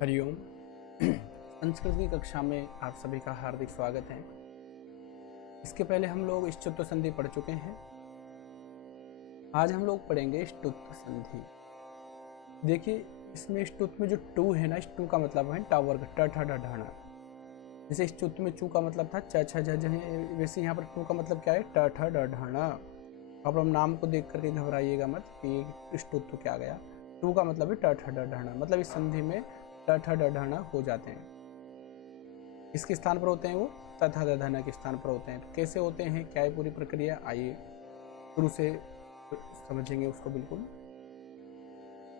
हरिओम। संस्कृत की कक्षा में आप सभी का हार्दिक स्वागत है। इसके पहले हम लोग इष्टुत्व संधि पढ़ चुके हैं। आज हम लोग पढ़ेंगे इष्टुत्व संधि। देखिए, इसमें इष्टुत्व में जो टू है ना, इस टू का मतलब है टावर का ट ठ ढ ढ। जैसे इष्टुत्व में चू का मतलब था च छ झ झ, वैसे यहाँ पर टू का मतलब क्या है ट ठ ड ढ। अब हम नाम को देख करके घबराइएगा मत कि इष्टुत्व क्या गया। टू का मतलब है ट ठ ड ढ, मतलब इस संधि में ट ठ ड ढ हो जाते हैं। किसके स्थान पर होते हैं वो? तथा दधना के स्थान पर होते हैं। तो कैसे होते हैं, क्या है पूरी प्रक्रिया, आइए शुरू से समझेंगे उसको। बिल्कुल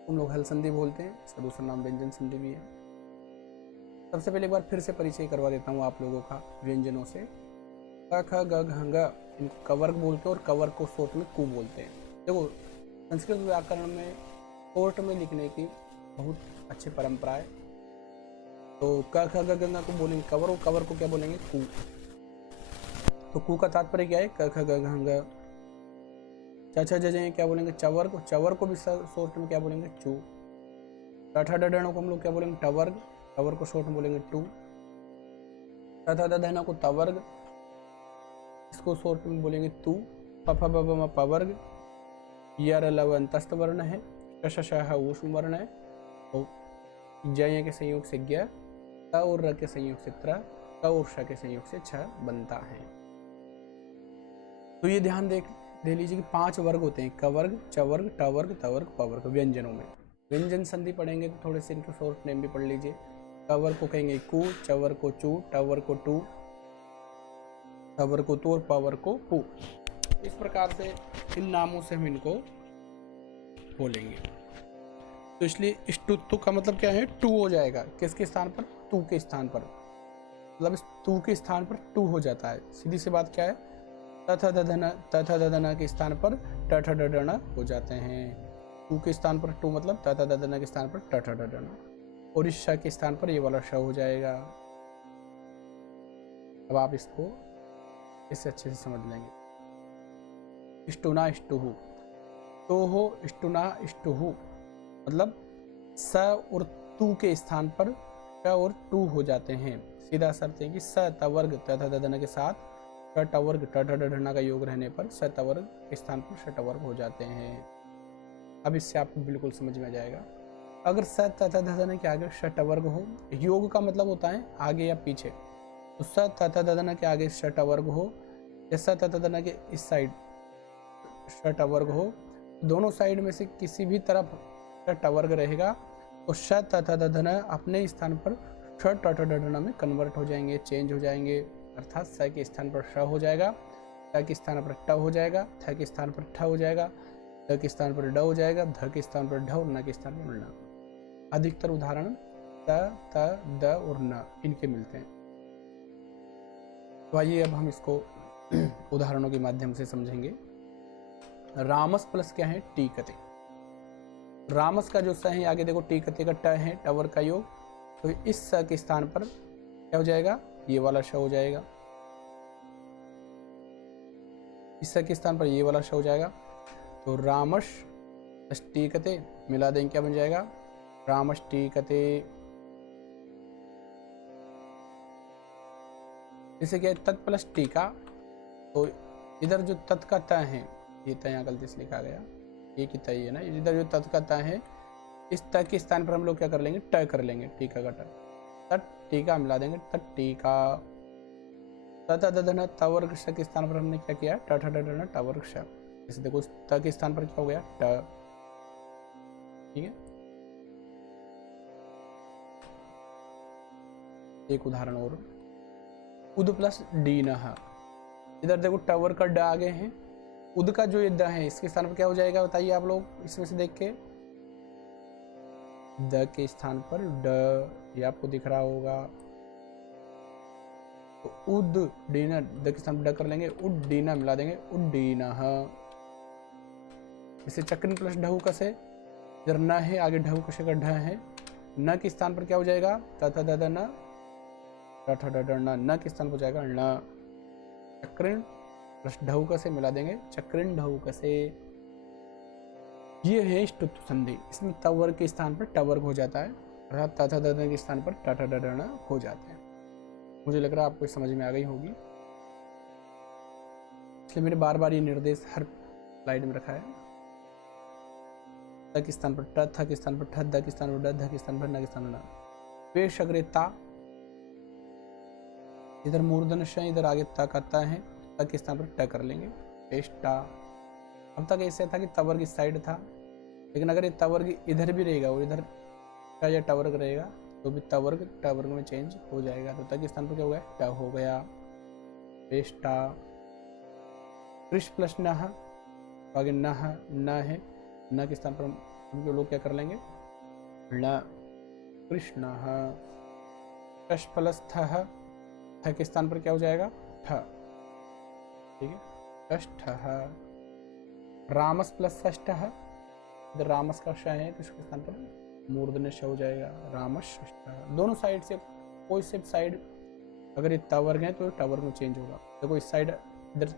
हम लोग हल संधि बोलते हैं, इसका दूसरा नाम व्यंजन संधि भी है। सबसे पहले एक बार फिर से परिचय करवा देता हूँ आप लोगों का व्यंजनों से। क ख ग घ ङ, इनको कवर्ग बोलते हैं और कवर्ग को शॉर्ट में कु बोलते हैं। देखो, संस्कृत व्याकरण में शॉर्ट में लिखने की बहुत अच्छी परंपरा है। तो क ख ग घ ङ को बोलेंगे कवर, और कवर को क्या बोलेंगे? कु। तो कु का तात्पर्य क्या है? क ख ग घ ङ। च छ ज झ क्या बोलेंगे? चवर्ग। चवर्ग को भी शॉर्ट में क्या बोलेंगे? चू। ट ठ ड ढ को हम लोग क्या बोलेंगे? टवर्ग। टवर्ग को शॉर्ट में बोलेंगे टू। त थ द ध न को तवर्ग, इसको शॉर्ट में बोलेंगे तू। प फ ब ब म पवर्ग। य र ल व अंतस्थ वर्ण है। श श श ह ऊष्म वर्ण है। तो जय के संयोग से ज्ञ, त और र के संयोग से त्र, क और श के संयोग से छ बनता है। तो ये ध्यान दे लीजिए कि 5 वर्ग होते हैं: कवर्ग, चवर्ग, टवर्ग, तवर्ग, पवर्ग व्यंजनों में। व्यंजन संधि पढ़ेंगे तो थोड़े से इनके शॉर्ट नेम भी पढ़ लीजिए। कवर्ग को कहेंगे कु, चवर्ग को चू, टवर्ग को टू, तवर्ग को तू और पवर्ग को पू। इस प्रकार से इन नामों से हम इनको बोलेंगे। तो इसलिए इष्टुत्व का मतलब क्या है? टू हो जाएगा। किसके स्थान पर? तू के स्थान पर। मतलब इस तू के स्थान पर टू हो जाता है। सीधी सी बात क्या है? तथा दधना के स्थान पर ट ठ ड ढ हो जाते हैं। टू के स्थान पर टू मतलब तथा दधना के स्थान पर ट ठ ड ढ, और इस श के स्थान पर ये वाला श हो जाएगा। अब आप इसको इससे अच्छे से समझ लेंगे। इष्टुना इष्टुहु, तो हो इष्टुना इष्टुहु मतलब स और तू के स्थान पर ट और टू हो जाते हैं। सीधा शर्त है कि स तवर्ग तथा दधन के साथ ट टवर्ग ट ठ ड ढ का योग रहने पर स तवर्ग के स्थान पर श टवर्ग हो जाते हैं। अब इससे आपको बिल्कुल समझ में आ जाएगा। अगर स तथा दधन के आगे श टवर्ग हो, योग का मतलब होता है आगे या पीछे। तो स तथा दधन के आगे श टवर्ग हो, या स तथा दधन के इस साइड श टवर्ग हो, दोनों साइड में से किसी भी तरफ टवर्ग रहेगा तो श तथा दधन अपने स्थान पर श ट ठ ड ढ में कन्वर्ट हो जाएंगे, चेंज हो जाएंगे। अर्थात स के स्थान पर श हो जाएगा, ट के स्थान पर ट हो जाएगा, थ के स्थान पर ठ हो जाएगा, द के स्थान पर ड हो जाएगा, ध के स्थान पर ढ और न के स्थान पर न। अधिकतर उदाहरण त, त, द और न इनके मिलते हैं। तो आइए अब हम इसको उदाहरणों के माध्यम से समझेंगे। रामस प्लस क्या है? टीकते। रामस का जो स है आगे देखो टीकते का ट है, टवर का योग। तो इस स के स्थान पर क्या हो जाएगा? ये वाला श हो जाएगा। इस स के स्थान पर ये वाला श हो जाएगा। तो रामश प्लस टीकते मिला देंगे, क्या बन जाएगा? रामश टीकते। जैसे क्या है? तत् प्लस टीका। तो इधर जो तत् का त है, ये त यहाँ गलती से लिखा गया, ये की तय है ना, इधर जो तत् का त है, इस त के स्थान पर हम लोग क्या कर लेंगे? ट कर लेंगे, टीका का ट। तट टीका मिला देंगे, तट टीका। तथा दधन तवर्ग श के स्थान पर हमने क्या किया? ट ठ ड ढ टवर्ग श। जैसे देखो त के स्थान पर क्या हो गया? ट। ठीक है, एक उदाहरण और, उद प्लस डीन। इधर देखो टवर का ड आगे है, उद का जो ये द है इसके स्थान पर क्या हो जाएगा? बताइए आप लोग इसमें से देख के। द के स्थान पर ड, ये आपको दिख रहा होगा। तो उद डीना, द के स्थान पर ड कर लेंगे, उड्डीना मिला देंगे, उड्डीना। इसे चक्र प्लस ढहु कसे, इधर न है आगे ढहु कसे का ढ है, न के स्थान पर क्या हो जाएगा? तथा दध न, ट ठ ड ढ न के स्थान पर हो जाएगा न। चक्रण प्लस ढहु कसे मिला देंगे, चक्रण ढहु कसे। ये है इष्टुत्व संधि। इसमें तवर्ग के स्थान पर टवर्ग हो जाता है। अर्थात ता था द के स्थान पर टा टा डा डा ण हो जाते हैं। मुझे लग रहा है आपको समझ में आ गई होगी, इसलिए मैंने बार बार ये निर्देश हर स्लाइड में रखा है। त के स्थान पर ट, थ के स्थान पर ठ, द के स्थान पर ड, ध के स्थान पर न के स्थान पर न। पेश अग्रे ता, इधर मूर्धन श, इधर आगे ता का ता है, त के स्थान पर ट कर लेंगे, पेश टा। अब तक ऐसे था कि तवर्ग इस साइड था, लेकिन अगर ये तवर्ग इधर भी रहेगा और इधर या टवर्ग रहेगा तो भी तवर्ग टवर्ग में चेंज हो जाएगा। तो त के स्थान पर क्या हो गया, ट हो गया, पेश टा। कृष प्लस नह, आगे नह न है, न के स्थान पर हम लोग क्या कर लेंगे, न, कृष्ण। टश प्लस थ, थ के स्थान पर क्या हो जाएगा, ठ, ठीक है, टष्ठ। रामस प्लस षष्ठ, इधर रामस का श है तो इसके स्थान पर मूर्धन्य श हो जाएगा, रामस। दोनों साइड से कोई से साइड अगर ये तवर्ग है तो टवर्ग में चेंज होगा। देखो इस साइड इधर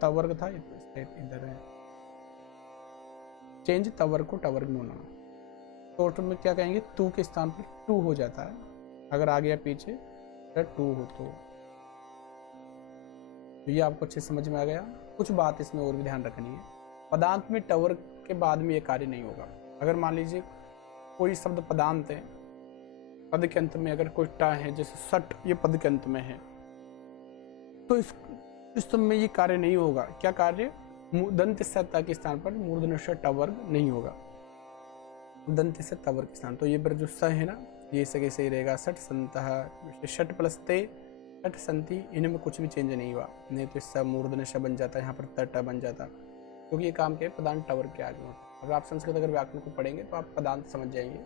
तवर्ग था, इस साइड इधर है, चेंज तवर्ग को टवर्ग में होना। तो में क्या कहेंगे, तू के स्थान पर टू हो जाता है, अगर आ गया पीछे टू हो तो ये आपको अच्छे समझ में आ गया। कुछ बात इसमें और भी ध्यान रखनी है, पदांत में टवर्ग के बाद में ये कार्य नहीं होगा। अगर मान लीजिए कोई शब्द पदांत है, पद के अंत में अगर कोई टा है, जैसे सट ये पद के अंत में है, तो इस समय ये कार्य नहीं होगा। क्या कार्य, दंत सत्ता के स्थान पर मूर्धन्य श टवर्ग नहीं होगा, दंत से तवर्ग के स्थान। तो ये पर जो स है ना, ये सगे सही रहेगा, सट संतः, षट प्लस ते, षट संति, इनमें कुछ भी चेंज नहीं हुआ, नहीं तो स मूर्धन्य श बन जाता है, यहाँ पर त बन जाता, क्योंकि ये काम के पदांत टवर्ग के आगे होता है। अगर आप संस्कृत अगर व्याकरण को पढ़ेंगे तो आप पदांत समझ जाएंगे,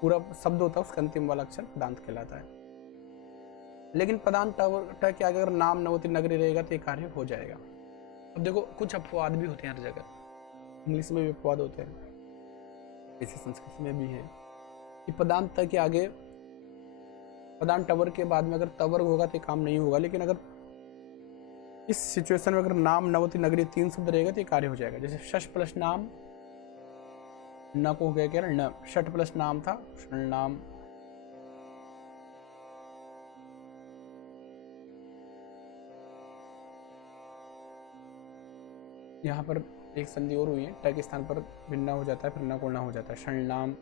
पूरा शब्द होता है उसका अंतिम वाला अक्षर पदांत कहलाता है। लेकिन पदांत ट के आगे अगर नाम नवती नगरी रहेगा तो ये कार्य हो जाएगा। अब देखो कुछ अपवाद भी होते हैं हर जगह, इंग्लिश में भी अपवाद होते हैं, ऐसे संस्कृत में भी है कि पदांत त के आगे पदांत टवर्ग के बाद में अगर तवर्ग होगा तो काम नहीं होगा। लेकिन अगर इस सिचुएशन में अगर नाम नवती नगरी तीन शब्द रहेगा तो ये कार्य हो जाएगा। जैसे शश प्लस नाम, न को हो गया क्या, न, षट प्लस नाम था, नाम, यहाँ पर एक संधि और हुई है, ट के स्थान पर भिन्न हो जाता है, फिर न को न हो जाता है, क्षण नाम।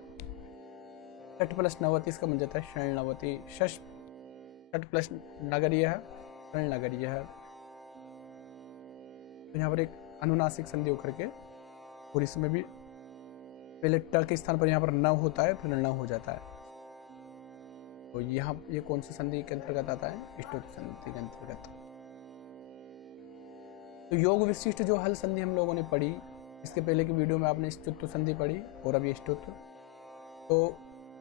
षट प्लस नवती इसका बन जाता है क्षण नवती, शश षट प्लस नगरीय, क्षण नगरीय। तो यहाँ पर एक अनुनासिक संधि होकर के, और इसमें भी पहले ट के स्थान पर यहाँ पर न होता है, फिर न हो जाता है। तो यहाँ ये कौन सी संधि के अंतर्गत आता है, इष्टोत्तर संधि के अंतर्गत। तो योग विशिष्ट जो हल संधि हम लोगों ने पढ़ी, इसके पहले की वीडियो में आपने इष्टोत्तर संधि पढ़ी और अब ये इष्टोत्तर, तो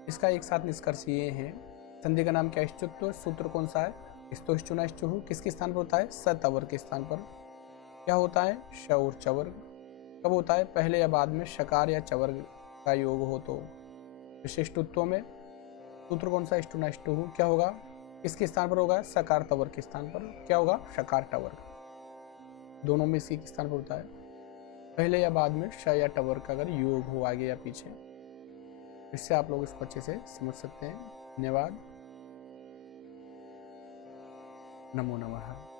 इसका एक साथ निष्कर्ष ये है, संधि का नाम क्या है, इष्टोत्तर। सूत्र कौन सा है, इस्तो इष्टुना इष्टुहु, किसके स्थान पर होता है, स तवर्ग के स्थान पर। क्या होता है, श और चवर्ग। कब होता है, पहले या बाद में शकार या चवर्ग का योग हो तो। विशिष्टत्व में सूत्र कौन सा, इष्टुना इष्टुहु, क्या होगा, किसके स्थान पर होगा, सकार तवर्ग के स्थान पर। क्या होगा, शकार टवर्ग, दोनों में इसी के स्थान पर होता है। पहले या बाद में श या टवर्ग का अगर योग हो आगे या पीछे, इससे आप लोग इसको अच्छे से समझ सकते हैं। धन्यवाद, नमो नमः।